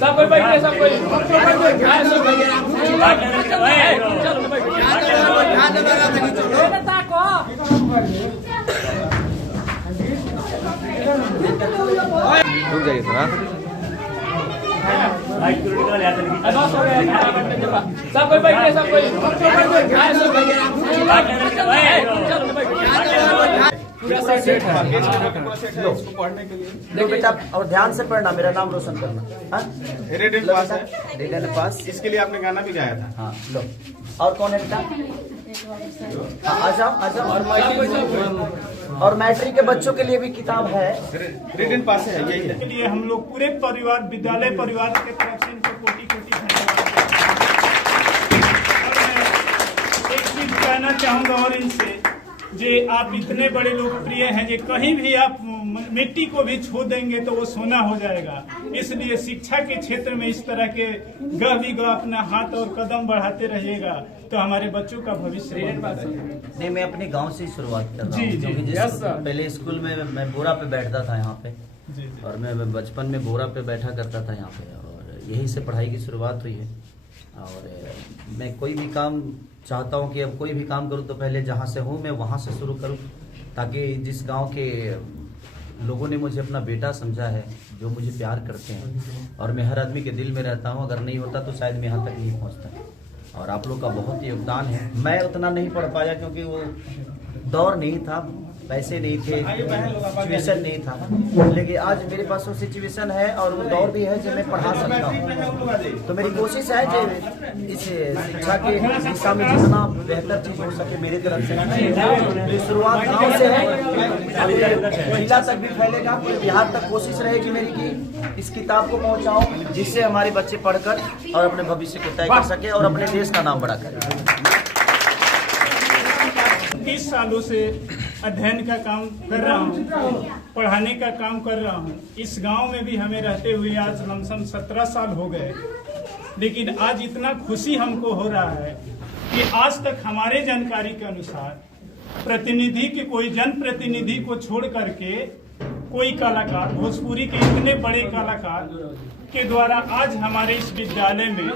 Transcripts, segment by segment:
सब कोई बैठिए, सब कोई रुक जाइए सर। सब कोई बैठिए, सब कोई लो बेटा, और ध्यान से पढ़ना, मेरा नाम रोशन करना। रेड एंड पास है, रेड एंड पास। इसके लिए आपने गाना भी गाया था। हाँ लो, और कौन है बेटा? आ जाओ आ जाओ। और मैट्रिक के बच्चों के लिए भी किताब है, रेड एंड पास है, यही है। के लिए हम लोग पूरे परिवार, विद्यालय परिवार के तरफ से इनको कोटि कोटि धन्यवाद। और मैं एक चीज कहना चाहूंगा और इनसे, जे आप इतने बड़े लोकप्रिय हैं, जे कहीं भी आप मिट्टी को भी छू देंगे तो वो सोना हो जाएगा। इसलिए शिक्षा के क्षेत्र में इस तरह के गह भी गह अपना हाथ और कदम बढ़ाते रहिएगा तो हमारे बच्चों का भविष्य नहीं, मैं अपने गांव से ही शुरुआत कर रहा हूँ, जी, क्योंकि यस सर। पहले स्कूल में मैं बोरा पे बैठता था यहाँ पे, जी। और मैं बचपन में बोरा पे बैठा करता था यहाँ पे, और यहीं से पढ़ाई की शुरुआत हुई है। और मैं कोई भी काम चाहता हूँ कि अब कोई भी काम करूँ तो पहले जहाँ से हूँ मैं वहाँ से शुरू करूँ, ताकि जिस गांव के लोगों ने मुझे अपना बेटा समझा है, जो मुझे प्यार करते हैं, और मैं हर आदमी के दिल में रहता हूँ, अगर नहीं होता तो शायद मैं यहाँ तक नहीं पहुँचता। और आप लोग का बहुत ही योगदान है। मैं उतना नहीं पढ़ पाया क्योंकि वो दौर नहीं था, पैसे नहीं थे, सिचुएशन नहीं था, लेकिन आज मेरे पास वो सिचुएशन है और वो दौर भी है जो मैं पढ़ा सकता हूँ। तो मेरी कोशिश है कि इस शिक्षा के दिशा में जितना बेहतर चीज हो सके मेरी तरफ से। शुरुआत गाँव से है, जिला तक भी फैलेगा, बिहार तक कोशिश रहेगी मेरी कि इस किताब को पहुँचाऊँ, जिससे हमारे बच्चे पढ़कर और अपने भविष्य को तय कर सके और अपने देश का नाम बड़ा करें। 30 सालों से अध्ययन का काम कर रहा हूँ, पढ़ाने का काम कर रहा हूँ। इस गांव में भी हमें रहते हुए आज लमसम 17 साल हो गए, लेकिन आज इतना खुशी हमको हो रहा है कि आज तक हमारे जानकारी के अनुसार प्रतिनिधि के कोई जनप्रतिनिधि को छोड़ करके कोई कलाकार, भोजपुरी के इतने बड़े कलाकार के द्वारा आज हमारे इस विद्यालय में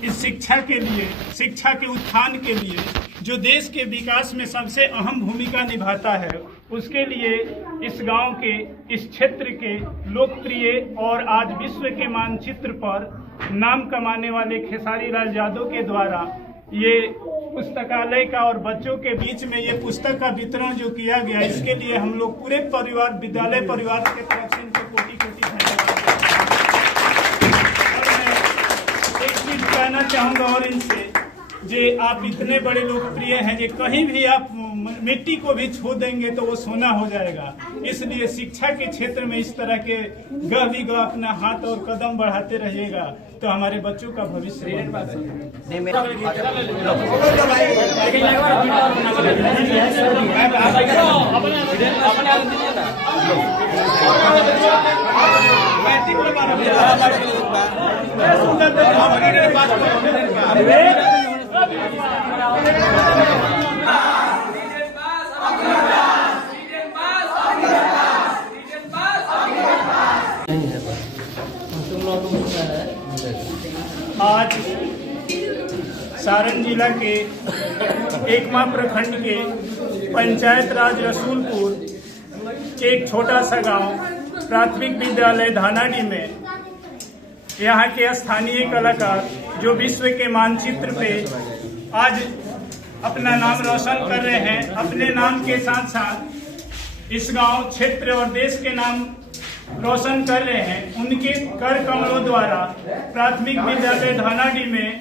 इस शिक्षा के लिए, शिक्षा के उत्थान के लिए, जो देश के विकास में सबसे अहम भूमिका निभाता है, उसके लिए इस गांव के, इस क्षेत्र के लोकप्रिय और आज विश्व के मानचित्र पर नाम कमाने वाले खेसारी लाल यादव के द्वारा ये पुस्तकालय का और बच्चों के बीच में ये पुस्तक का वितरण जो किया गया, इसके लिए हम लोग पूरे परिवार, विद्यालय परिवार के तरफ से इनको कोटि कोटि धन्यवाद। एक चीज कहना चाहूंगा और इनसे, जे आप इतने बड़े लोकप्रिय हैं, जे कहीं भी आप मिट्टी को भी छू देंगे तो वो सोना हो जाएगा। इसलिए शिक्षा के क्षेत्र में इस तरह के गह भी गह अपना हाथ और कदम बढ़ाते रहिएगा तो हमारे बच्चों का भविष्य नहीं, मेरा आज सारण जिला के एकमा प्रखंड के पंचायत राज रसूलपुर के एक छोटा सा गांव प्राथमिक विद्यालय धानाडी में यहाँ के स्थानीय कलाकार जो विश्व के मानचित्र पे आज अपना नाम रोशन कर रहे हैं, अपने नाम के साथ साथ इस गांव, क्षेत्र और देश के नाम रोशन कर रहे हैं, उनके कर कमलों द्वारा प्राथमिक विद्यालय धानाडी में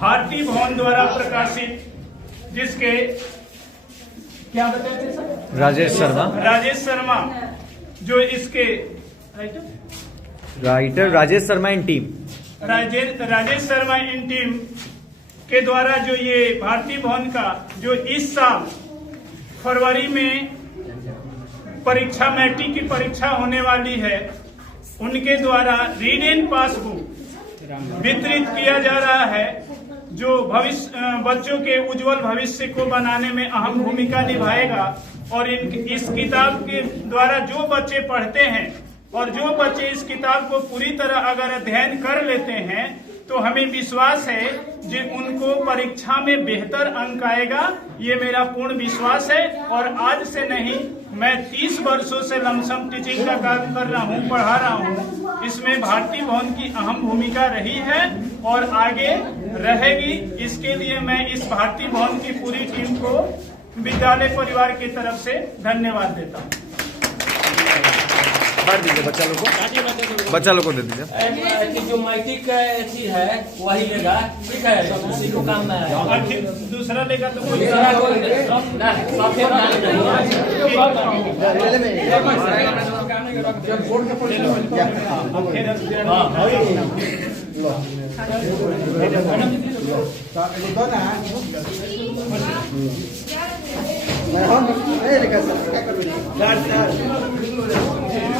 भारती भवन द्वारा प्रकाशित, जिसके क्या बताते सर? राजेश शर्मा जो इसके writer Rajesh Sharma and team, Rajesh Sharma in team के द्वारा जो ये भारती भवन का जो इस साल फरवरी में परीक्षा, मैट्रिक की परीक्षा होने वाली है, उनके द्वारा रीड एंड पास बुक वितरित किया जा रहा है, जो भविष्य बच्चों के उज्जवल भविष्य को बनाने में अहम भूमिका निभाएगा। और इस किताब के द्वारा जो बच्चे पढ़ते हैं और जो बच्चे इस किताब को पूरी तरह अगर अध्ययन कर लेते हैं तो हमें विश्वास है कि उनको परीक्षा में बेहतर अंक आएगा। ये मेरा पूर्ण विश्वास है। और आज से नहीं, मैं 30 वर्षों से लमसम टीचिंग का काम कर रहा हूँ, पढ़ा रहा हूँ। इसमें भारती भवन की अहम भूमिका रही है और आगे रहेगी। इसके लिए मैं इस भारती भवन की पूरी टीम को विद्यालय परिवार की तरफ से धन्यवाद देता हूँ। बांट दीजिए बच्चा लोग को दे दीजिए। जो मैट्रिक का चीज है वही लेगा, ठीक है, तो उसी को काम में आएगा। और फिर दूसरा लेगा तो कोई दूसरा कोई Sir,